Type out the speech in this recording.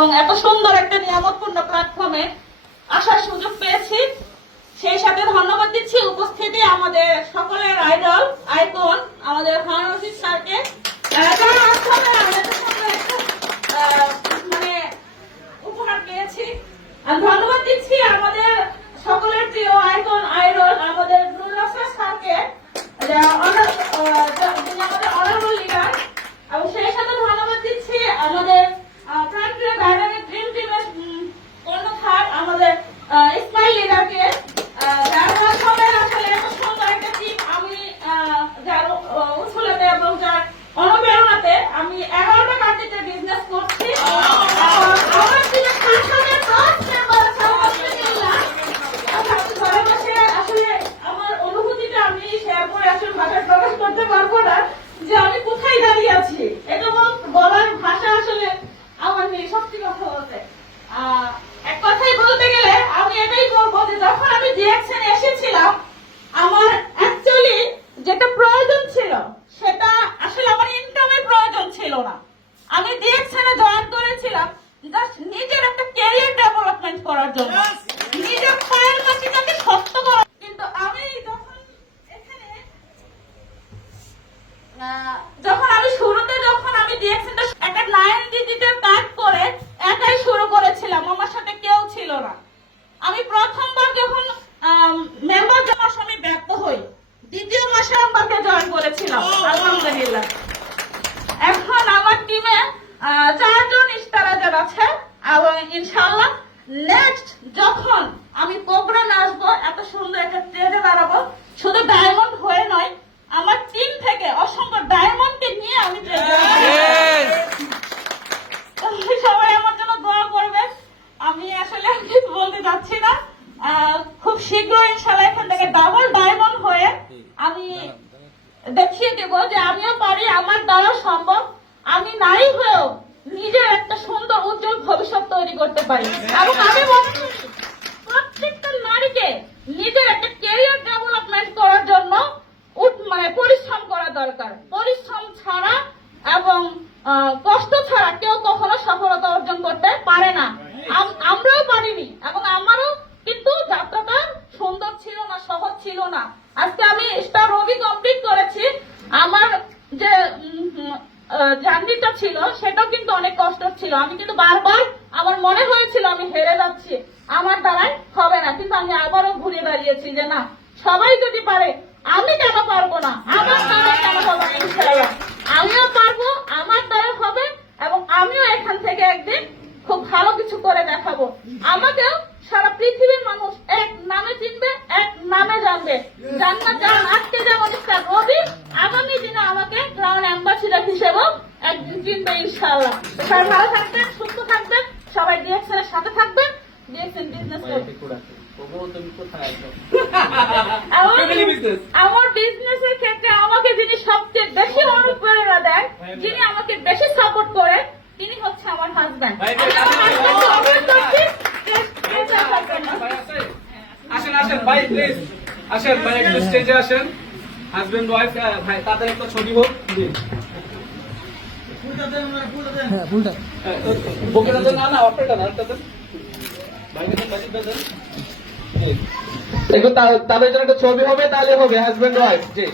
এবং এত সুন্দর একটা নিয়ামতপূর্ণ প্ল্যাটফর্মে আসার সুযোগ পেয়েছি। সেই সাথে ধন্যবাদ দিচ্ছি উপস্থিতি আমাদের সকলের আইডল আইকন আমাদের হারুন রশিদ স্যারকে, মানে উপহার পেয়েছি। ধন্যবাদ দিচ্ছি আমাদের সকলের প্রিয় আইকন আইডল আমাদের স্যারকে, আমাদের অনারেবল লিডার। এবং সেই সাথে ধন্যবাদ দিচ্ছি আমাদের প্রাণপ্রিয় ডাইনামিক ড্রিম টিমের কর্ণধার আমাদের ইসমাইল লিডারকে, যার মাধ্যমে আসলে এত সুন্দর একটা টিম আমি যার উৎসুলতে এবং যার অনুপ্রেরণাতে আমি 11টা কান্ট্রিতে বিজনেস করছি। আমার অনুভূতিটা আমি শেয়ার করে আসলে ভাষায় প্রকাশ করতে পারবো না যে আমি কোথায় দাঁড়িয়ে আছি। এটা বলার ভাষা আসলে আমার নেই সত্যি কথা বলতে। এক কথাই বলতে গেলে আমি এটাই বলবো যে যখন আমি ডিএক্সএন এসেছিলাম আমার অ্যাকচুয়ালি যেটা প্রয়োজন ছিল সেটা আসলে আমার ইনকামের প্রয়োজন ছিল না। আমি ডিএক্সএন এ জয়েন করেছিলাম জাস্ট নিজের একটা ক্যারিয়ার ডেভেলপমেন্ট করার জন্য, নিজের পায়ের মাটিটাকে শক্ত করার। কিন্তু আমি যখন আমি শুরুতে যখন আমি ডিএক্সএনটা একটা 9 ডিজিটের কাজ করে একাই শুরু করেছিলাম, আমার সাথে কেউ ছিল না। আমি প্রথমবার যখন মেম্বার জমার সময় ব্যর্থ হই, দ্বিতীয় মাসে আমাকে জয়েন করেছিলাম আলহামদুলিল্লাহ। এখন আমার টিমে 4 জন স্টারাজার আছে এবং ইনশাআল্লাহ নেক্সট যখন আমি প্রোগ্রামে আসবো এত সুন্দর একটা ট্রেনে দাঁড়াবো, শুধু ডায়মন্ড হয়ে নয় আমার টিম থেকে অসংখ্য ডায়মন্ডকে নিয়ে আমি সবাই আমার জন্য দোয়া করবেন। আমি আসলে বলতে যাচ্ছি না, খুব শীঘ্রই ইনশাআল্লাহ এখান থেকে ডাবল ডায়মন্ড হয়ে আমি দেখিয়ে দেব যে আমিও পারি, আমার দ্বারা সম্ভব। আমি নারী হয়েও নিজের একটা সুন্দর উজ্জ্বল ভবিষ্যৎ তৈরি করতে পারি। এবং আমি মনে করি প্রত্যেকটা নারীকে নিজের একটা ক্যারিয়ার ডেভেলপমেন্ট করার জন্য মানে পরিশ্রম করা দরকার। পরিশ্রম ছাড়া এবং কষ্ট ছাড়া কেউ কখনো সফলতা অর্জন করতে পারে না। আমরাও পারিনি এবং আমারও কিন্তু যাত্রাটা সুন্দর ছিল না, সহজ ছিল না। আজকে আমি স্টার রবি কমপ্লিট করেছি, আমার যে জার্নিটা ছিল সেটাও কিন্তু অনেক কষ্ট ছিল। আমি কিন্তু বারবার আমার মনে হয়েছিল আমি হেরে যাচ্ছি, আমার দ্বারাই হবে না, কিন্তু আমি আবারও ঘুরে দাঁড়িয়েছি যে না, সবাই যদি পারে আমি কেন পারবো না, আমার দ্বারা কেন হবে না, ইনশাআল্লাহ আমিও পারবো, আমার দ্বারা হবে এবং আমিও এখান থেকে একদিন খুব ভালো কিছু করে দেখাবো। আমাকেও সারা পৃথিবীর মানুষ এক নামে চিনবে, এক নামে জানবে। জান্নাত জাহান আজকে যেমন স্টার রবি, আগামী দিনে আমাকে ক্রাউন অ্যাম্বাসিডার হিসেবেও একদিন চিনবে ইনশাআল্লাহ। সবাই ভালো থাকবেন, সুস্থ থাকবেন, সবাই ডিএক্সএন এর সাথে থাকবেন। ডিএক্সএন বিজনেস আমার বিজনেসের ক্ষেত্রে আমাকে যিনি সবচেয়ে বেশি অনুপ্রেরণা দেয়, যিনি আমাকে বেশি সাপোর্ট করে, তিনি হচ্ছে আমার হাজব্যান্ড। আসেন আসেন ভাই, প্লিজ আসেন ভাই, একটু স্টেজে আসেন। হাজবেন্ড ওয়াইফ ভাই তাদের একটা ছবি হোক। বুকে দেন না, অপারেটর না তাদের তাদের জন্য একটা ছবি হবে, তাহলে হবে হাজবেন্ড ওয়াইফ। জি।